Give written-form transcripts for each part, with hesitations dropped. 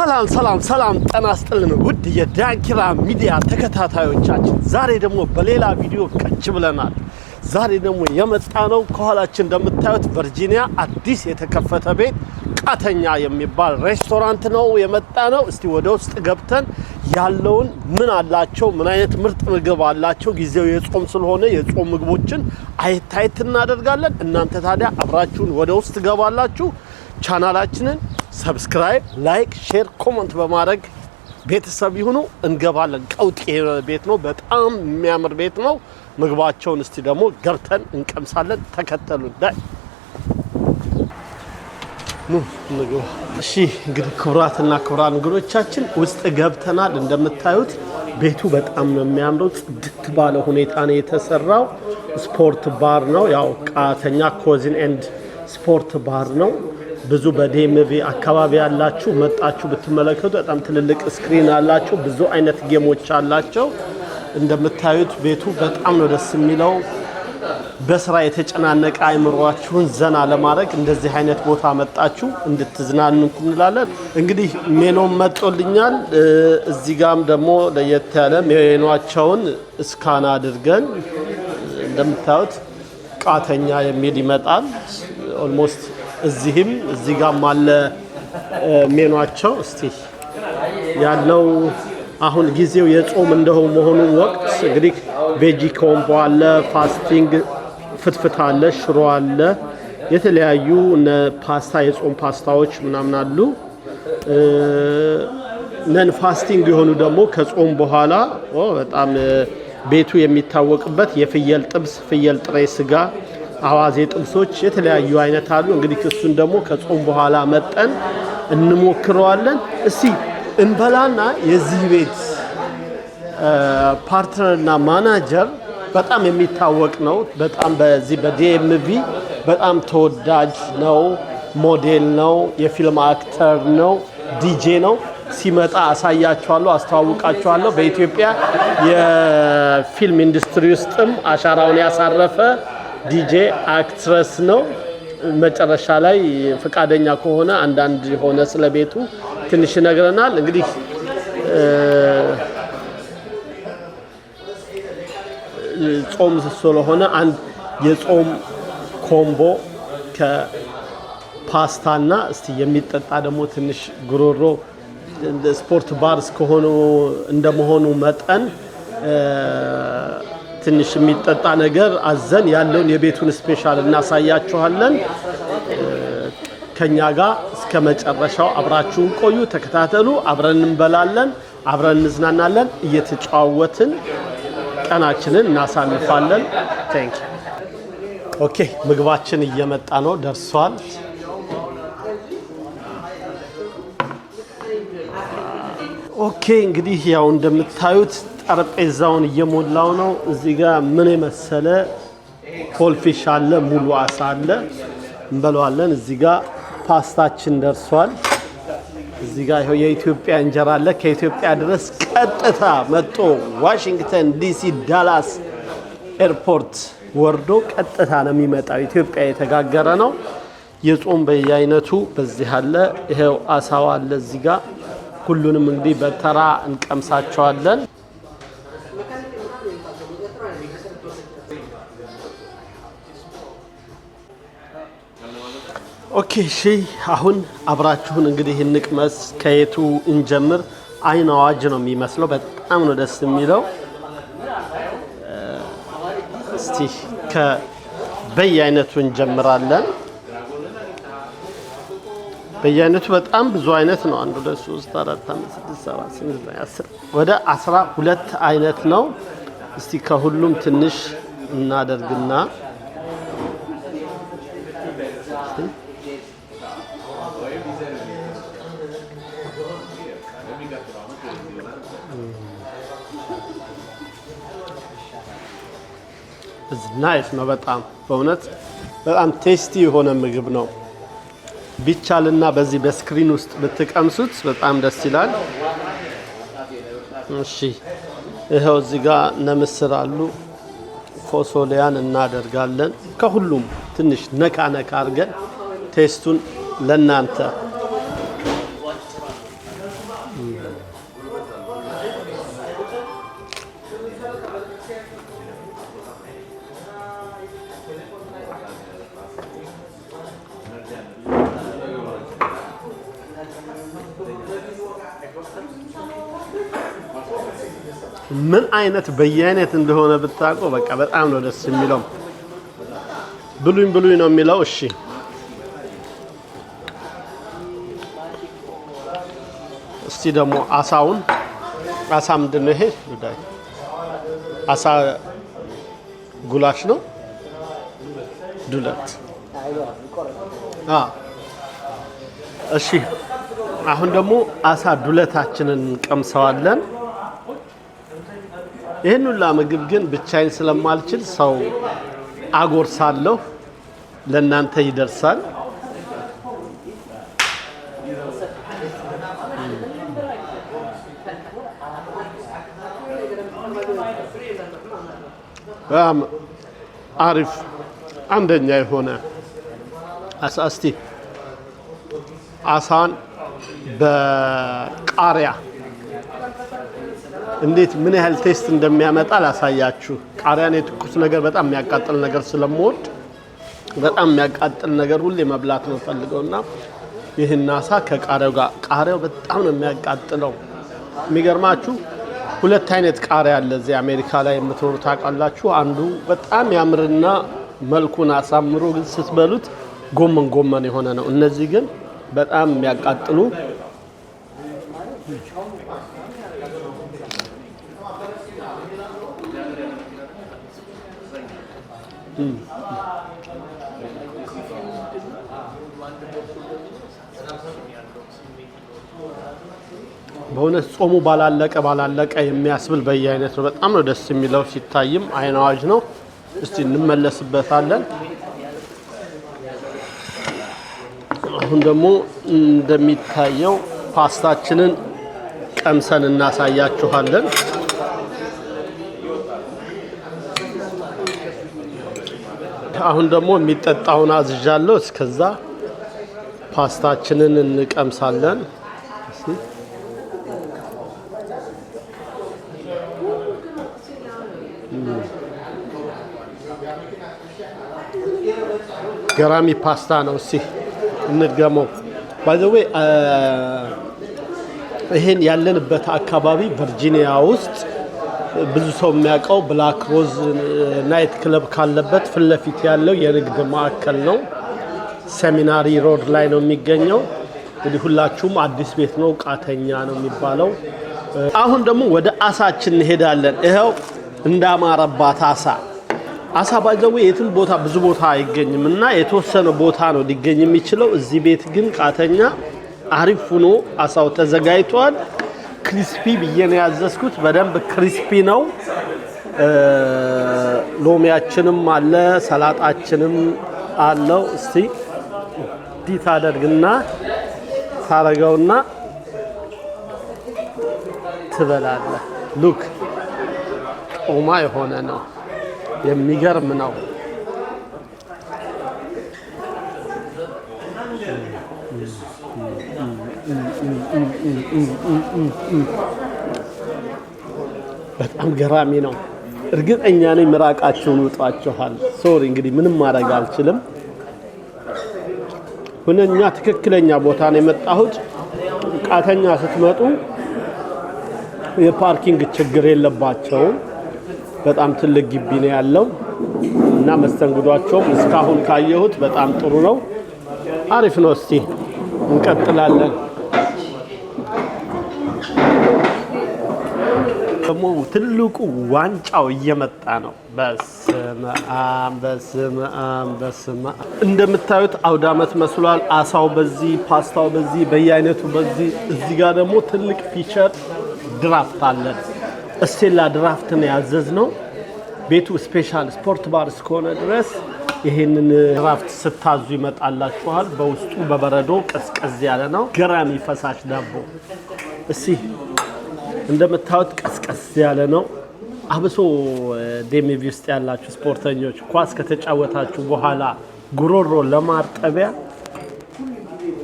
ሰላም ጤና ይስጥልን ውድ የዳንኪራ ሚዲያ ተከታታዮቻችን ዛሬ ደግሞ በሌላ ቪዲዮ ከች ብለናል። ዛሬ ደግሞ የመጣነው ከኋላችን እንደምታዩት ቨርጂኒያ አዲስ የተከፈተ ቤት ቃተኛ የሚባል ሬስቶራንት ነው የመጣነው። እስቲ ወደ ውስጥ ገብተን ያለውን ምን አላቸው፣ ምን አይነት ምርጥ ምግብ አላቸው፣ ጊዜው የጾም ስለሆነ የጾም ምግቦችን አይታይት እናደርጋለን። እናንተ ታዲያ አብራችሁን ወደ ውስጥ ገባላችሁ። ቻናላችንን ሰብስክራይብ፣ ላይክ፣ ሼር፣ ኮሜንት በማድረግ ቤተሰብ ይሁኑ። እንገባለን። ቀውጤ ቤት ነው፣ በጣም የሚያምር ቤት ነው። ምግባቸውን እስቲ ደግሞ ገብተን እንቀምሳለን። ተከተሉን። ዳይ ምግብ። እሺ እንግዲህ ክቡራትና ክቡራን እንግዶቻችን ውስጥ ገብተናል። እንደምታዩት ቤቱ በጣም ነው የሚያምረው። ጽድት ባለ ሁኔታ ነው የተሰራው። ስፖርት ባር ነው፣ ያው ቃተኛ ኮዚን ኤንድ ስፖርት ባር ነው። ብዙ በዲኤምቪ አካባቢ ያላችሁ መጣችሁ ብትመለከቱ በጣም ትልልቅ ስክሪን አላቸው። ብዙ አይነት ጌሞች አላቸው። እንደምታዩት ቤቱ በጣም ነው ደስ የሚለው። በስራ የተጨናነቀ አይምሮአችሁን ዘና ለማድረግ እንደዚህ አይነት ቦታ መጣችሁ እንድትዝናኑ እንላለን። እንግዲህ ሜኖም መጥቶልኛል። እዚህ ጋም ደግሞ ለየት ያለ ሜኖአቸውን እስካን አድርገን እንደምታዩት ቃተኛ የሚል ይመጣል። ኦልሞስት እዚህም እዚህ ጋም አለ ሜኗቸው። እስቲ ያለው አሁን ጊዜው የጾም እንደሆነ መሆኑን ወቅት እንግዲህ ቬጂ ኮምቦ አለ፣ ፋስቲንግ ፍትፍት አለ፣ ሽሮ አለ፣ የተለያዩ እነ ፓስታ የጾም ፓስታዎች ምናምን አሉ። ነን ፋስቲንግ የሆኑ ደግሞ ከጾም በኋላ በጣም ቤቱ የሚታወቅበት የፍየል ጥብስ፣ ፍየል ጥሬ ስጋ፣ አዋዜ ጥብሶች የተለያዩ አይነት አሉ። እንግዲህ እሱን ደግሞ ከጾም በኋላ መጠን እንሞክረዋለን። እስቲ እንበላና የዚህ ቤት ፓርትነርና ማናጀር በጣም የሚታወቅ ነው። በጣም በዚህ በዲኤምቪ በጣም ተወዳጅ ነው። ሞዴል ነው፣ የፊልም አክተር ነው፣ ዲጄ ነው። ሲመጣ አሳያችኋለሁ፣ አስተዋውቃችኋለሁ። በኢትዮጵያ የፊልም ኢንዱስትሪ ውስጥም አሻራውን ያሳረፈ ዲጄ አክትረስ ነው። መጨረሻ ላይ ፈቃደኛ ከሆነ አንዳንድ ሆነ ስለ ቤቱ ትንሽ ይነግረናል። እንግዲህ ጾም ስለሆነ አንድ የጾም ኮምቦ ከፓስታና እስቲ የሚጠጣ ደግሞ ትንሽ ጉሮሮ ስፖርት ባር እስከሆነ እንደመሆኑ መጠን ትንሽ የሚጠጣ ነገር አዘን ያለውን የቤቱን ስፔሻል እናሳያችኋለን። ከኛ ጋር እስከ መጨረሻው አብራችሁን ቆዩ፣ ተከታተሉ። አብረን እንበላለን፣ አብረን እንዝናናለን፣ እየተጫወትን ቀናችንን እናሳልፋለን። ቴንክ ዩ። ኦኬ ምግባችን እየመጣ ነው፣ ደርሷል። ኦኬ እንግዲህ ያው እንደምታዩት ጠረጴዛውን እየሞላው ነው። እዚህ ጋር ምን የመሰለ ፎልፊሽ አለ፣ ሙሉ አሳ አለ፣ እንበለዋለን። እዚህ ጋር ፓስታችን ደርሷል። እዚህ ጋር ይሄው የኢትዮጵያ እንጀራ አለ። ከኢትዮጵያ ድረስ ቀጥታ መጥቶ ዋሽንግተን ዲሲ ዳላስ ኤርፖርት ወርዶ ቀጥታ ነው የሚመጣው። ኢትዮጵያ የተጋገረ ነው። የጾም በየአይነቱ በዚህ አለ። ይሄው አሳው አለ እዚህ ጋር። ሁሉንም እንግዲህ በተራ እንቀምሳቸዋለን። ኦኬ እሺ፣ አሁን አብራችሁን እንግዲህ እንቅመስ። ከየቱ እንጀምር? አይን አዋጅ ነው የሚመስለው። በጣም ነው ደስ የሚለው። እስቲ በየአይነቱ እንጀምራለን። በየአይነቱ በጣም ብዙ አይነት ነው። 1 2 3 4 5 6 7 8 10 ወደ 12 አይነት ነው። እስቲ ከሁሉም ትንሽ እናደርግና ናይስ ነው። በጣም በእውነት በጣም ቴስቲ የሆነ ምግብ ነው። ቢቻልና በዚህ በስክሪን ውስጥ ብትቀምሱት በጣም ደስ ይላል። እሺ ይሄው እዚህ ጋር ነምስር አሉ። ፎሶሊያን እናደርጋለን። ከሁሉም ትንሽ ነካ ነካ አድርገን ቴስቱን ለናንተ ምን አይነት በየአይነት እንደሆነ ብታውቁ በቃ በጣም ነው ደስ የሚለው። ብሉኝ ነው የሚለው። እሺ እስቲ ደግሞ አሳ ምንድን ነው ይሄ? አሳ ጉላሽ ነው ዱለት። እሺ አሁን ደግሞ አሳ ዱለታችንን እንቀምሰዋለን። ይሄን ሁላ ምግብ ግን ብቻዬን ስለማልችል ሰው አጎርሳለሁ፣ ለእናንተ ይደርሳል። በጣም አሪፍ አንደኛ የሆነ አሳ። እስቲ አሳን በቃሪያ እንዴት ምን ያህል ቴስት እንደሚያመጣ ላሳያችሁ። ቃሪያን የትኩስ ነገር በጣም የሚያቃጥል ነገር ስለምወድ በጣም የሚያቃጥል ነገር ሁሌ መብላት ነው ፈልገውና ይሄን አሳ ከቃሪያው ጋር ቃሪያው በጣም ነው የሚያቃጥለው። የሚገርማችሁ ሁለት አይነት ቃሪያ አለ እዚህ አሜሪካ ላይ የምትኖሩ ታውቃላችሁ። አንዱ በጣም ያምርና መልኩን አሳምሮ ግን ስትበሉት ጎመን የሆነ ነው። እነዚህ ግን በጣም የሚያቃጥሉ በእውነት ጾሙ ባላለቀ የሚያስብል በየአይነት ነው። በጣም ነው ደስ የሚለው ሲታይም አይን አዋጅ ነው። እስቲ እንመለስበታለን። አሁን ደግሞ እንደሚታየው ፓስታችንን ቀምሰን እናሳያችኋለን። አሁን ደግሞ የሚጠጣውን አዝዣለሁ። እስከዛ ፓስታችንን እንቀምሳለን። ገራሚ ፓስታ ነው። እስቲ እንድገመው። ባይ ዘ ዌይ ይሄን ያለንበት አካባቢ ቨርጂኒያ ውስጥ ብዙ ሰው የሚያውቀው ብላክ ሮዝ ናይት ክለብ ካለበት ፊት ለፊት ያለው የንግድ ማዕከል ነው። ሴሚናሪ ሮድ ላይ ነው የሚገኘው። እንግዲህ ሁላችሁም አዲስ ቤት ነው፣ ቃተኛ ነው የሚባለው። አሁን ደግሞ ወደ አሳችን እንሄዳለን። ይሄው እንዳማረባት አሳ ባይዘው የትም ቦታ ብዙ ቦታ አይገኝም እና የተወሰነ ቦታ ነው ሊገኝ የሚችለው። እዚህ ቤት ግን ቃተኛ አሪፍ ሆኖ አሳው ተዘጋጅቷል። ክሪስፒ ብዬ ነው ያዘዝኩት። በደንብ ክሪስፒ ነው። ሎሚያችንም አለ፣ ሰላጣችንም አለው። እስቲ ዲታ አደርግና ታረጋውና ትበላለህ። ሉክ ጦማ የሆነ ነው፣ የሚገርም ነው። በጣም ገራሚ ነው። እርግጠኛ ነኝ ምራቃቸውን ውጧቸዋል። ሶሪ እንግዲህ ምንም ማድረግ አልችልም። ሁነኛ ትክክለኛ ቦታ ነው የመጣሁት። ቃተኛ ስትመጡ የፓርኪንግ ችግር የለባቸውም። በጣም ትልቅ ግቢ ነው ያለው እና መስተንግዷቸውም እስካሁን ካየሁት በጣም ጥሩ ነው። አሪፍ ነው። እስቲ እንቀጥላለን። ደግሞ ትልቁ ዋንጫው እየመጣ ነው። በስመ አብ። እንደምታዩት አውደ ዓመት መስሏል። አሳው በዚህ፣ ፓስታው በዚህ፣ በየአይነቱ በዚህ። እዚህ ጋር ደግሞ ትልቅ ፊቸር ድራፍት አለን። ስቴላ ድራፍት ነው ያዘዝነው። ቤቱ ስፔሻል ስፖርት ባር እስከሆነ ድረስ ይሄንን ድራፍት ስታዙ ይመጣላችኋል። በውስጡ በበረዶ ቀዝቀዝ ያለ ነው። ገራሚ ፈሳሽ ዳቦ እሺ፣ እንደምታዩት ቀዝቀዝ ያለ ነው። አብሶ ዴሚቪ ውስጥ ያላችሁ ስፖርተኞች ኳስ ከተጫወታችሁ በኋላ ጉሮሮ ለማርጠቢያ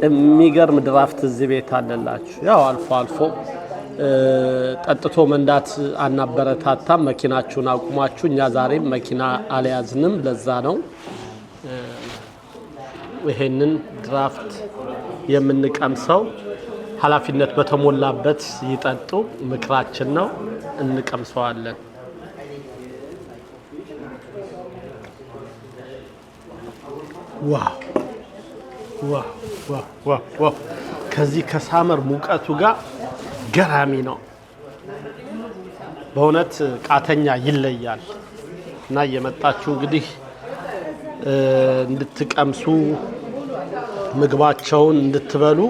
የሚገርም ድራፍት እዚህ ቤት አለላችሁ። ያው አልፎ አልፎ ጠጥቶ መንዳት አናበረታታም። መኪናችሁን አቁማችሁ፣ እኛ ዛሬም መኪና አልያዝንም። ለዛ ነው ይሄንን ድራፍት የምንቀምሰው። ኃላፊነት በተሞላበት ይጠጡ ምክራችን ነው። እንቀምሰዋለን። ዋው ዋው ዋው ዋው! ከዚህ ከሳመር ሙቀቱ ጋር ገራሚ ነው በእውነት። ቃተኛ ይለያል እና እየመጣችሁ እንግዲህ እንድትቀምሱ ምግባቸውን እንድትበሉ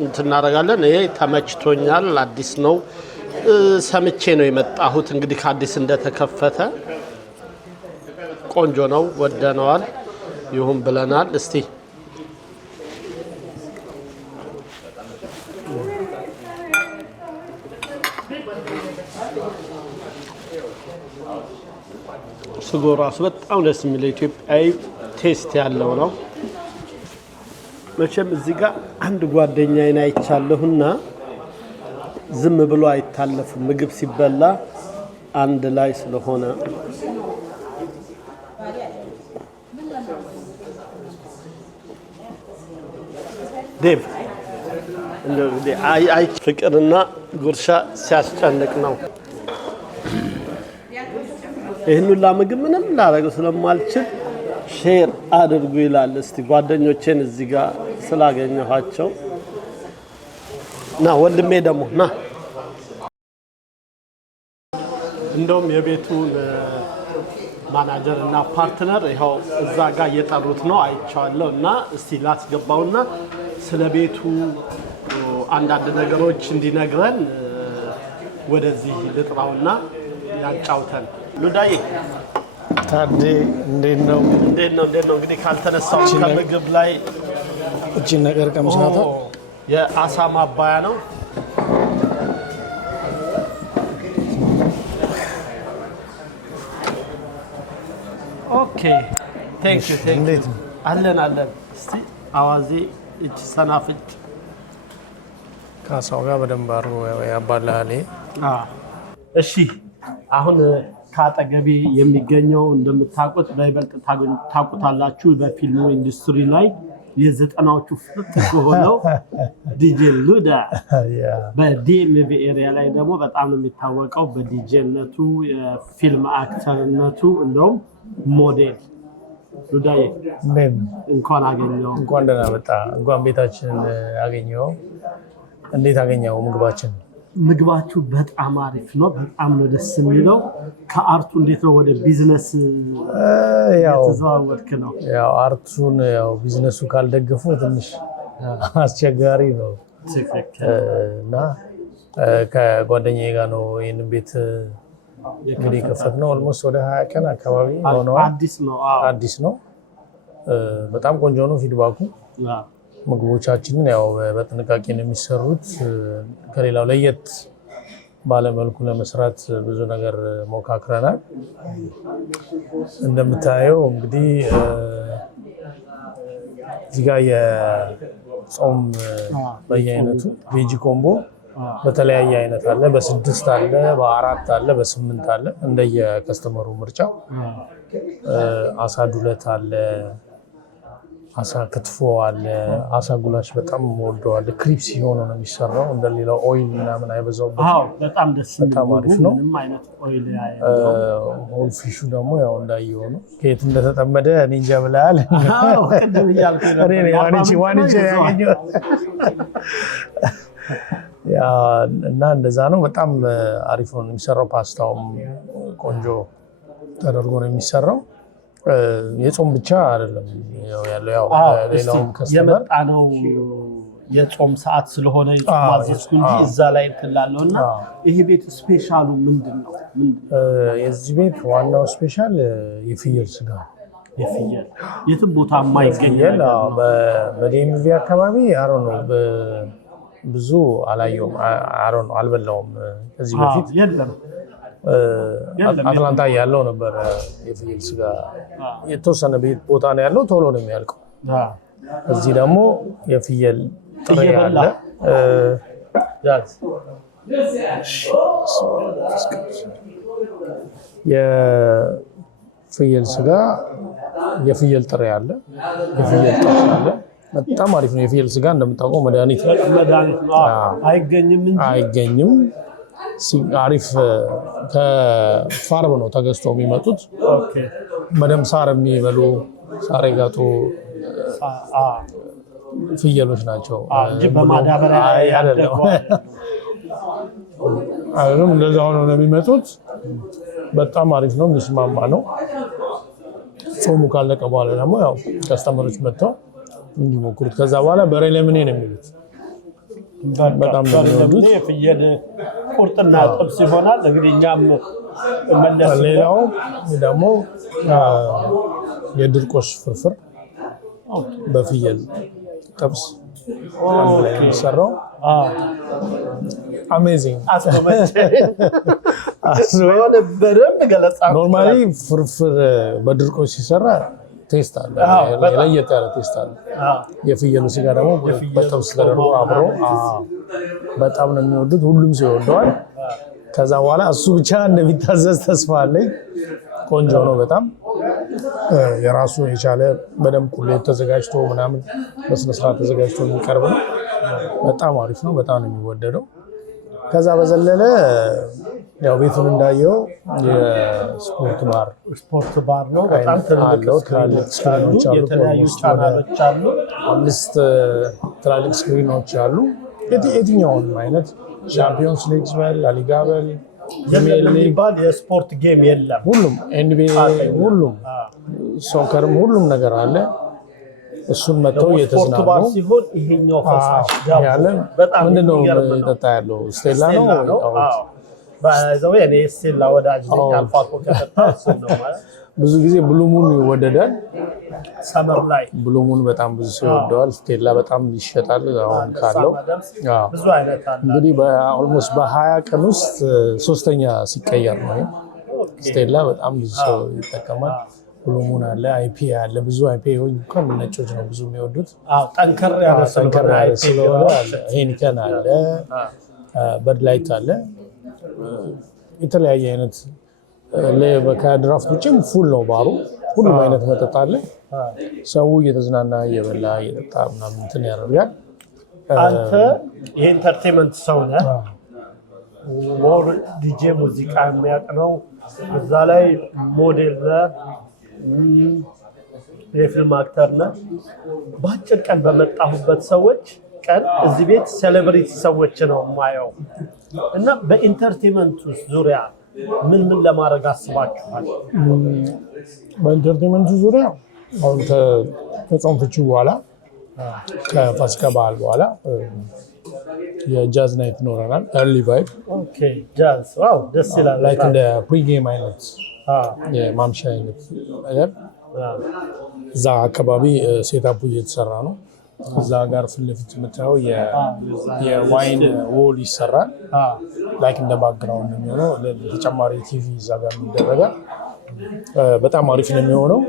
እንትናደርጋለን። ይሄ ተመችቶኛል። አዲስ ነው፣ ሰምቼ ነው የመጣሁት። እንግዲህ ከአዲስ እንደተከፈተ ቆንጆ ነው፣ ወደነዋል። ይሁን ብለናል። እስቲ ስጎ ራሱ በጣም ደስ የሚል ኢትዮጵያዊ ቴስት ያለው ነው። መቼም እዚህ ጋር አንድ ጓደኛዬን አይቻለሁና ዝም ብሎ አይታለፍም። ምግብ ሲበላ አንድ ላይ ስለሆነ ዴቭ እንግዲህ አይ ፍቅርና ጉርሻ ሲያስጨንቅ ነው። ይህን ሁላ ምግብ ምንም ላደርገው ስለማልችል ሼር አድርጉ ይላል። እስቲ ጓደኞቼን እዚህ ጋር ስላገኘኋቸው ና ወንድሜ ደግሞ ና። እንደውም የቤቱን ማናጀር እና ፓርትነር ይኸው እዛ ጋር እየጠሩት ነው፣ አይቼዋለሁ። እና እስቲ ላስገባውና ስለ ቤቱ አንዳንድ ነገሮች እንዲነግረን ወደዚህ ልጥራውና ያጫውተን። ሉዳዬ ታዴ እንዴት ነው? እንግዲህ ካልተነሳው ከምግብ ላይ እቺን ነገር ቀምሳታ የአሳ ማባያ ነው። ኦኬ ቴንክ ዩ እንዴት ነው? አለን። እስቲ አዋዜ እቺ ሰናፍጭ ከአሳው ጋር በደንብ አድርጎ ያባላል። እሺ አሁን ከአጠገቤ የሚገኘው እንደምታውቁት በይበልጥ ታውቁታላችሁ፣ በፊልሙ ኢንዱስትሪ ላይ የዘጠናዎቹ ፍርጥ ሆነው ዲጄ ሉዳ፣ በዲኤምቪ ኤሪያ ላይ ደግሞ በጣም የሚታወቀው በዲጄነቱ፣ የፊልም አክተርነቱ፣ እንደውም ሞዴል ሉዳዬ እንኳን አገኘው። እንኳን ደህና መጣ። እንኳን ቤታችንን አገኘው። እንዴት አገኘው ምግባችን? ምግባችሁ በጣም አሪፍ ነው። በጣም ነው ደስ የሚለው። ከአርቱ እንዴት ነው ወደ ቢዝነስ የተዘዋወድክ ነው? ያው አርቱን ያው ቢዝነሱ ካልደገፉ ትንሽ አስቸጋሪ ነው እና ከጓደኛዬ ጋር ነው ይህንን ቤት እንግዲህ የከፈትነው። ኦልሞስት ወደ 20 ቀን አካባቢ ሆነዋል። አዲስ ነው። በጣም ቆንጆ ነው ፊድባኩ። ምግቦቻችንን ያው በጥንቃቄ ነው የሚሰሩት። ከሌላው ለየት ባለመልኩ ለመስራት ብዙ ነገር ሞካክረናል። እንደምታየው እንግዲህ እዚህ ጋር የጾም በየአይነቱ ቬጂ ኮምቦ በተለያየ አይነት አለ። በ6 አለ፣ በ4 አለ፣ በ8 አለ እንደየ ከስተመሩ ምርጫ። አሳ ዱለት አለ፣ አሳ ክትፎ አለ፣ አሳ ጉላሽ በጣም ወደዋል። ክሪፕሲ ሆኖ ነው የሚሰራው፣ እንደሌላው ኦይል ምናምን አይበዛውበት። በጣም ደስ በጣም አሪፍ ነው። ምንም አይነት ኦይል ሆል ፊሹ ደግሞ ያው እንዳየው ነው። ከየት እንደተጠመደ እኔ እንጃ ብለሃል። ቅድም እያልኩኝ ነበር ዋንቼ ያገኘው እና እንደዛ ነው። በጣም አሪፍ ነው የሚሰራው። ፓስታውም ቆንጆ ተደርጎ ነው የሚሰራው። የጾም ብቻ አይደለም ያለው፣ ያው ሌላውም ከስተመር የመጣ ነው። የጾም ሰዓት ስለሆነ የጾም አዘዝኩ እንጂ እዛ ላይ እንትላለሁ። እና ይሄ ቤት ስፔሻሉ ምንድነው? የዚህ ቤት ዋናው ስፔሻል የፍየል ስጋ። የፍየል የትም ቦታ የማይገኝ በዲኤምቪ አካባቢ አሮ ነው ብዙ አላየውም። አሮ ነው አልበላውም ከዚህ በፊት የለም። አትላንታ ያለው ነበር የፍየል ስጋ። የተወሰነ ቤት ቦታ ነው ያለው፣ ቶሎ ነው የሚያልቀው። እዚህ ደግሞ የፍየል ጥሬ አለ የፍየል ስጋ የፍየል ጥሬ አለ የፍየል ጥብስ አለ በጣም አሪፍ ነው የፍየል ስጋ እንደምታውቀው መድኃኒት ነው አይገኝም አሪፍ ከፋርም ነው ተገዝቶ የሚመጡት በደንብ ሳር የሚበሉ ሳር የጋጡ ፍየሎች ናቸው እንጂ በማዳበሪያ አይደለም እንደዛ ሆነው ነው የሚመጡት በጣም አሪፍ ነው የሚስማማ ነው ጾሙ ካለቀ በኋላ ደግሞ ያው ከስተመሮች መጥተው እንዲሞክሩት ከዛ በኋላ በሬ ለምን ነው የሚሉት በጣም ነው የሚወዱት የፍየል ቁርጥና ጥብስ ይሆናል እንግዲህ እኛም ሌላው ደግሞ የድርቆሽ ፍርፍር በፍየል ጥብስ የሚሰራው አሜዚንግ ኖርማሊ ፍርፍር በድርቆሽ ሲሰራ ቴስት አለ ለየት ያለ ቴስት አለ የፍየሉ ስጋ ደግሞ በጥብስ ተደርጎ አብሮ በጣም ነው የሚወዱት ሁሉም ሰው ይወደዋል ከዛ በኋላ እሱ ብቻ እንደሚታዘዝ ተስፋ አለኝ ቆንጆ ነው በጣም የራሱ የቻለ በደንብ ቁሌት ተዘጋጅቶ ምናምን በስነ ስርዓት ተዘጋጅቶ የሚቀርብ ነው በጣም አሪፍ ነው በጣም ነው የሚወደደው ከዛ በዘለለ ያው ቤቱን እንዳየው የስፖርት ባር ነው በጣም ትልልቅ ስክሪኖች አሉ የተለያዩ ቻናሎች አሉ 5 ትላልቅ ስክሪኖች አሉ የትኛውንም አይነት ቻምፒዮንስ ሊግ በል ላሊጋ በል የሚባል የስፖርት ጌም የለም ሁሉም ኤንቢኤ ሁሉም ሶከርም ሁሉም ነገር አለ እሱን መተው የተዝናኑ ስፖርት ባር ሲሆን ይሄኛው ፈሳሽ ያለ ምንድነው የጠጣ ያለው ስቴላ ነው ባይዘው እኔ ስቴላ ወዳጅ ነኝ አልፋኮ ከተጣ እሱ ነው ማለት ብዙ ጊዜ ብሉሙን ይወደዳል ሰመር ላይ ብሉሙን በጣም ብዙ ሰው ይወደዋል ስቴላ በጣም ይሸጣል አሁን ካለው ብዙ አይነት አለ እንግዲህ በኦልሞስት በ20 ቀን ውስጥ ሶስተኛ ሲቀየር ነው ስቴላ በጣም ብዙ ሰው ይጠቀማል ብሉሙን አለ አይፒ አለ ብዙ አይፒ እንኳን ነጮች ነው ብዙ የሚወዱት ጠንከር ያለ ስለሆነ ሄኒከን አለ በድ ላይት አለ የተለያየ አይነት ከድራፍት ውጭም ፉል ነው ባሩ ሁሉም አይነት መጠጥ አለ ሰው እየተዝናና እየበላ እየጠጣ ምናምን እንትን ያደርጋል አንተ የኢንተርቴይንመንት ሰው ነህ ሞር ዲጄ ሙዚቃ የሚያውቅ ነው እዛ ላይ ሞዴል ነህ የፊልም አክተር ነህ በአጭር ቀን በመጣሁበት ሰዎች ቀን እዚህ ቤት ሴሌብሪቲ ሰዎች ነው የማየው እና በኢንተርቴይንመንት ዙሪያ ምን ለማድረግ አስባችኋል በኢንተርቴይንመንት ዙሪያ አሁን ከጾም ፍቺ በኋላ ከፋሲካ በዓል በኋላ የጃዝ ናይት ይኖረናል ኤርሊ ቫይብ ኦኬ ጃዝ ዋው ደስ ይላል ላይክ እንደ ፕሪጌም አይነት የማምሻ አይነት ነገር እዛ አካባቢ ሴታፑ እየተሰራ ነው እዛ ጋር ፊት ለፊት የምታየው የዋይን ዎል ይሰራል ላይክ እንደ ባክግራውንድ የሚሆነው ተጨማሪ ቲቪ እዛ ጋር ይደረጋል በጣም አሪፍ ነው የሚሆነው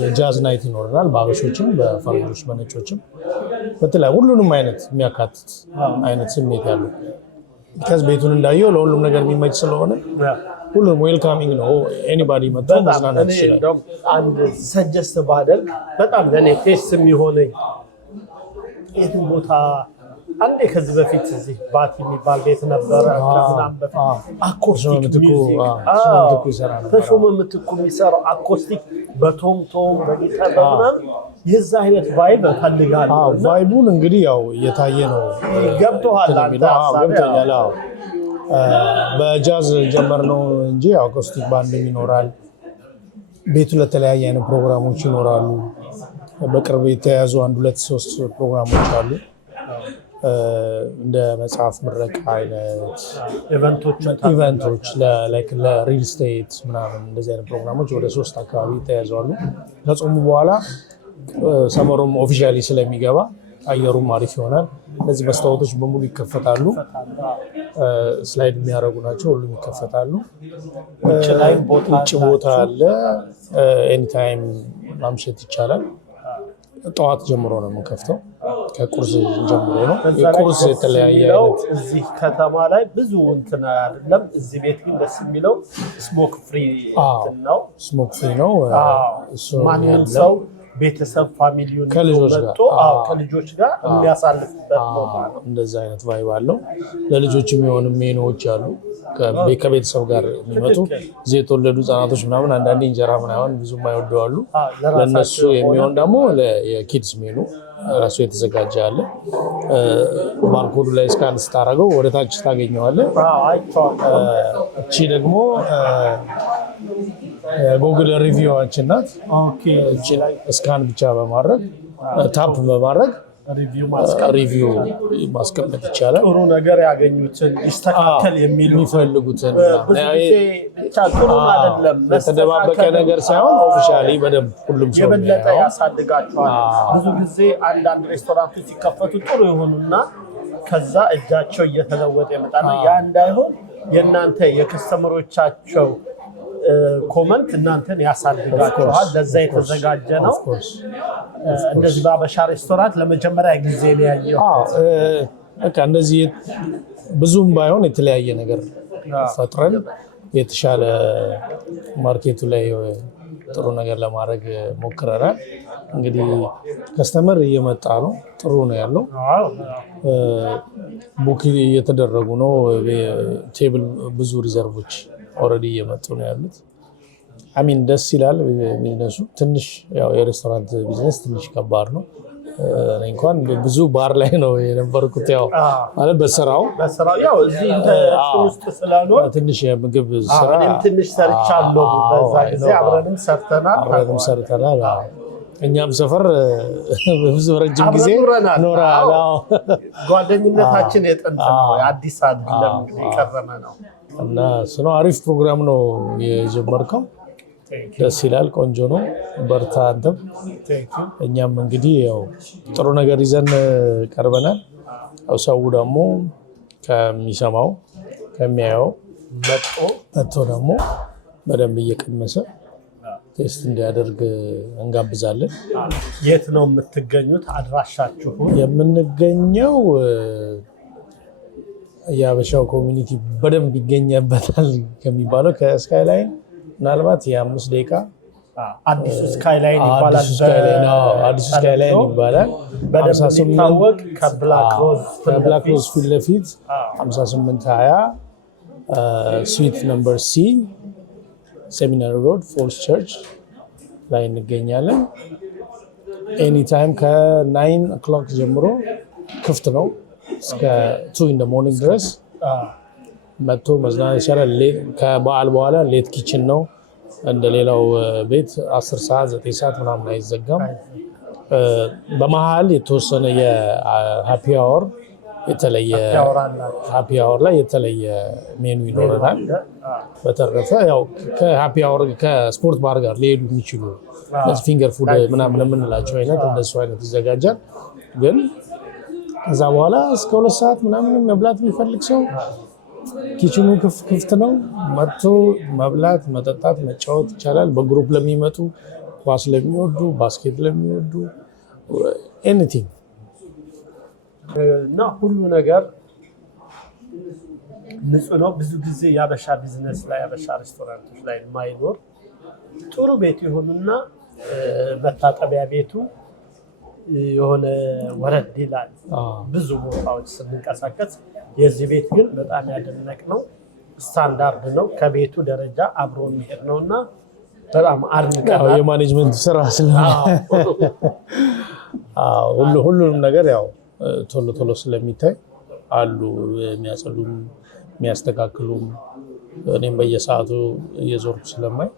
የጃዝ ናይት ይኖረናል በአበሾችም በፈረንጆች በነጮችም በተለይ ሁሉንም አይነት የሚያካትት አይነት ስሜት ያለው ከዚህ ቤቱን እንዳየው ለሁሉም ነገር የሚመች ስለሆነ ሁሉም ዌልካሚንግ ነው ኤኒባዲ መጥቶ መዝናናት ይችላል አንድ ሰጀስት ባደርግ በጣም ለኔ ቴስት የሚሆነኝ የትም ቦታ አንዴ ከዚህ በፊት እዚህ ባቲ የሚባል ቤት ነበረ ከዛም በፊት አኮስቲክ ሚውዚክ ተሾመ ምትኩ የሚሰራው አኮስቲክ በቶምቶም በጊታር በምናምን የዛ አይነት ቫይብ ፈልጋለሁ ቫይቡን እንግዲህ ያው እየታየ ነው ገብቶሃል አንተ ገብቶኛል በጃዝ ጀመርነው እንጂ አኮስቲክ ባንድ ይኖራል ቤቱ ለተለያየ አይነት ፕሮግራሞች ይኖራሉ በቅርብ የተያዙ 1-2-3 ፕሮግራሞች አሉ እንደ መጽሐፍ ምረቃ አይነት ኢቨንቶች ላይክ ለሪል ስቴት ምናምን እንደዚህ አይነት ፕሮግራሞች ወደ 3 አካባቢ ተያዘዋሉ ከጾሙ በኋላ ሰመሩም ኦፊሻሊ ስለሚገባ አየሩም አሪፍ ይሆናል እነዚህ መስታወቶች በሙሉ ይከፈታሉ ስላይድ የሚያደርጉ ናቸው ሁሉም ይከፈታሉ ውጭ ቦታ አለ ኤኒ ታይም ማምሸት ይቻላል ጠዋት ጀምሮ ነው የምንከፍተው። ከቁርስ ጀምሮ ነው የቁርስ የተለያየ አይነት እዚህ ከተማ ላይ ብዙ እንትን አይደለም። እዚህ ቤት ግን ደስ የሚለው ስሞክ ፍሪ ነው። ስሞክ ፍሪ ነው። እሱ ማንኛውም ሰው ቤተሰብ ፋሚሊውን ከልጆች ጋር የሚያሳልፍበት ቦታ ነው። እንደዛ አይነት ቫይብ አለው። ለልጆች የሚሆኑ ሜኖዎች አሉ ከቤተሰብ ጋር የሚመጡ እዚህ የተወለዱ ህጻናቶች ምናምን አንዳንዴ እንጀራ ምናምን ብዙ የማይወዱ አሉ። ለነሱ የሚሆን ደግሞ የኪድስ ሜኑ ራሱ የተዘጋጀ አለ። ባርኮዱ ላይ ስካን ስታደርገው ወደ ታች ታገኘዋለህ። እቺ ደግሞ ጉግል ሪቪዋችን ናት። እቺ ላይ ስካን ብቻ በማድረግ ታፕ በማድረግ ሪቪው ማስቀመጥ ይቻላል። ጥሩ ነገር ያገኙትን ይስተካከል የሚፈልጉትን ብቻ ጥሩ አይደለም የተደባበቀ ነገር ሳይሆን ኦፊሻሊ በደንብ ሁሉም ሰው የበለጠ ያሳድጋቸዋል። ብዙ ጊዜ አንዳንድ ሬስቶራንቶች ሲከፈቱ ጥሩ ይሆኑና ከዛ እጃቸው እየተለወጠ ይመጣል። ያ እንዳይሆን የእናንተ የከስተመሮቻቸው ኮመንት እናንተን ያሳድጋችኋል። ለዛ የተዘጋጀ ነው። እንደዚህ በአበሻ ሬስቶራንት ለመጀመሪያ ጊዜ ነው ያየው። በቃ እንደዚህ ብዙም ባይሆን የተለያየ ነገር ፈጥረን የተሻለ ማርኬቱ ላይ ጥሩ ነገር ለማድረግ ሞክረናል። እንግዲህ ከስተመር እየመጣ ነው። ጥሩ ነው ያለው። ቡክ እየተደረጉ ነው። ቴብል ብዙ ሪዘርቮች ኦልሬዲ እየመጡ ነው ያሉት። አሚን ደስ ይላል ቢዝነሱ። ትንሽ ያው የሬስቶራንት ቢዝነስ ትንሽ ከባድ ነው። እኔ እንኳን ብዙ ባር ላይ ነው የነበርኩት። ያው ማለት በስራው ያው እዚህ ውስጥ ስላልሆነ ትንሽ የምግብ ስራ ትንሽ ሰርቻለሁ። በዛ ጊዜ አብረንም ሰርተናል። እኛም ሰፈር ብዙ ረጅም ጊዜ ኖራል። ጓደኝነታችን የጥንት ነው፣ የአዲስ አይደለም፣ የቀረመ ነው እና እሱ አሪፍ ፕሮግራም ነው የጀመርከው። ደስ ይላል። ቆንጆ ነው። በርታ አንተም። እኛም እንግዲህ ያው ጥሩ ነገር ይዘን ቀርበናል። ያው ሰው ደግሞ ከሚሰማው ከሚያየው መጥቶ ደግሞ በደንብ እየቀመሰ ቴስት እንዲያደርግ እንጋብዛለን። የት ነው የምትገኙት? አድራሻችሁ? የምንገኘው የአበሻው ኮሚኒቲ በደንብ ይገኘበታል ከሚባለው ከስካይላይን ምናልባት የ5 ደቂቃ አዲሱ ስካይላይን ይባላል። አዲሱ ስካይላይን ይባላል። በደንብ የሚታወቅ ከብላክ ሮዝ ፊት ለፊት 5820 ስዊት ነምበር ሲ ሴሚናሪ ሮድ ፎልስ ቸርች ላይ እንገኛለን። ኤኒታይም ከ9 o'clock ጀምሮ ክፍት ነው እስከ 2 in the morning ድረስ መጥቶ መዝናናት ይቻላል። ከበዓል በኋላ ሌት ኪችን ነው። እንደሌላው ቤት 10 ሰዓት 9 ሰዓት ምናምን አይዘጋም። በመሀል የተወሰነ የሃፒ አወር የተለየ ሃፒ አወር ላይ የተለየ ሜኑ ይኖረናል። በተረፈ ያው ከሃፒ አወር ከስፖርት ባር ጋር ሊሄዱ የሚችሉ ፊንገር ፉድ ምናምን የምንላቸው አይነት እንደሱ አይነት ይዘጋጃል። ግን ከዛ በኋላ እስከ 2 ሰዓት ምናምን መብላት የሚፈልግ ሰው ኪችኑ ክፍት ነው። መጥቶ መብላት፣ መጠጣት፣ መጫወት ይቻላል። በግሩፕ ለሚመጡ፣ ኳስ ለሚወዱ፣ ባስኬት ለሚወዱ ኤኒቲንግ እና ሁሉ ነገር ንጹህ ነው። ብዙ ጊዜ የአበሻ ቢዝነስ ላይ የአበሻ ሬስቶራንቶች ላይ የማይኖር ጥሩ ቤት ይሆኑና መታጠቢያ ቤቱ የሆነ ወረድ ይላል። ብዙ ቦታዎች ስንንቀሳቀስ የዚህ ቤት ግን በጣም ያደነቅ ነው። ስታንዳርድ ነው። ከቤቱ ደረጃ አብሮ የሚሄድ ነው እና በጣም አድንቀናል። የማኔጅመንት ስራ ሁሉንም ነገር ያው ቶሎ ስለሚታይ አሉ የሚያጸሉም የሚያስተካክሉም። እኔም በየሰዓቱ እየዞርኩ ስለማይ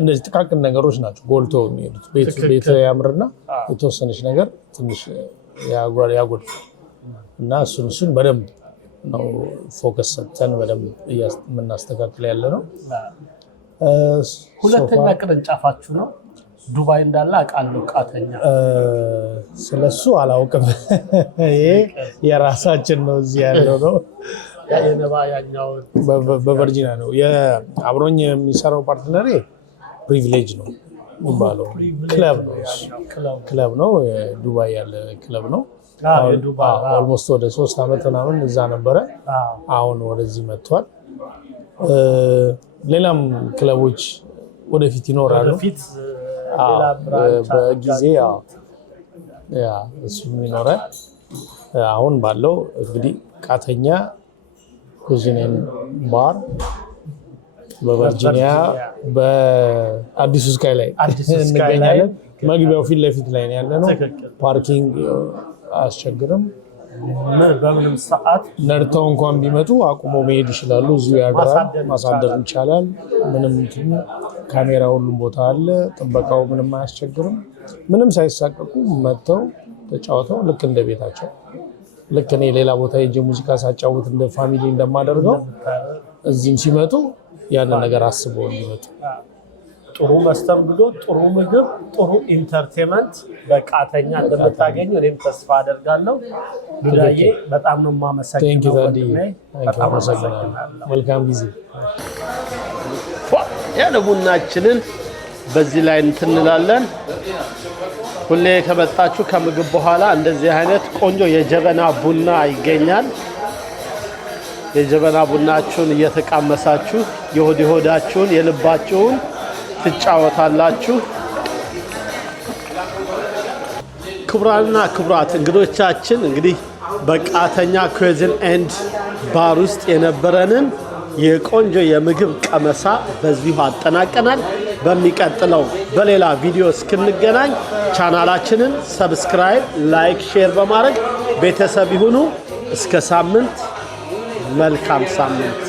እነዚህ ጥቃቅን ነገሮች ናቸው ጎልቶ የሚሄዱት። ቤት ያምርና የተወሰነች ነገር ትንሽ ያጎድል እና እሱን በደንብ ነው ፎከስ ሰጥተን በደንብ የምናስተካክል ያለ ነው። ሁለተኛ ቅርንጫፋችሁ ነው ዱባይ እንዳለ አውቃለሁ። ቃተኛ ስለሱ አላውቅም። ይሄ የራሳችን ነው፣ እዚህ ያለው ነው። ያኛው በቨርጂኒያ ነው። አብሮኝ የሚሰራው ፓርትነሬ ፕሪቪሌጅ ነው። የሚባለው ክለብ ነው ዱባይ ያለ ክለብ ነው ኦልሞስት ወደ 3 አመት ምናምን እዛ ነበረ አሁን ወደዚህ መጥቷል ሌላም ክለቦች ወደፊት ይኖራሉ በጊዜ ያ እሱ ይኖራል አሁን ባለው እንግዲህ ቃተኛ ኩዚኔን ባር በቨርጂኒያ በአዲሱ ስካይ ላይ እንገኛለን መግቢያው ፊት ለፊት ላይ ነው ያለነው ፓርኪንግ አስቸግርም በምንም ሰዓት ነርተው እንኳን ቢመጡ አቁሞ መሄድ ይችላሉ እዚሁ ያድራል ማሳደር ይቻላል ምንም ካሜራ ሁሉም ቦታ አለ ጥበቃው ምንም አያስቸግርም ምንም ሳይሳቀቁ መጥተው ተጫውተው ልክ እንደ ቤታቸው ልክ እኔ ሌላ ቦታ ሄጄ ሙዚቃ ሳጫውት እንደ ፋሚሊ እንደማደርገው እዚህም ሲመጡ ያን ነገር አስበው እንዲመጡ ጥሩ መስተንግዶ ጥሩ ምግብ ጥሩ ኢንተርቴይንመንት በቃተኛ እንደምታገኙ እኔም ተስፋ አደርጋለሁ ዱዳዬ በጣም ነው ማመሰግነው በጣም አመሰግናለሁ መልካም ጊዜ ያለ ቡናችንን በዚህ ላይ እንትንላለን ሁሌ ከመጣችሁ ከምግብ በኋላ እንደዚህ አይነት ቆንጆ የጀበና ቡና ይገኛል የጀበና ቡናችሁን እየተቃመሳችሁ የሆዳችሁን የልባችሁን ትጫወታላችሁ ክብራና ክብራት እንግዶቻችን እንግዲህ በቃተኛ ኩዚን ኤንድ ባር ውስጥ የነበረንን የቆንጆ የምግብ ቀመሳ በዚሁ አጠናቀናል በሚቀጥለው በሌላ ቪዲዮ እስክንገናኝ ቻናላችንን ሰብስክራይብ ላይክ ሼር በማድረግ ቤተሰብ ይሁኑ እስከ ሳምንት መልካም ሳምንት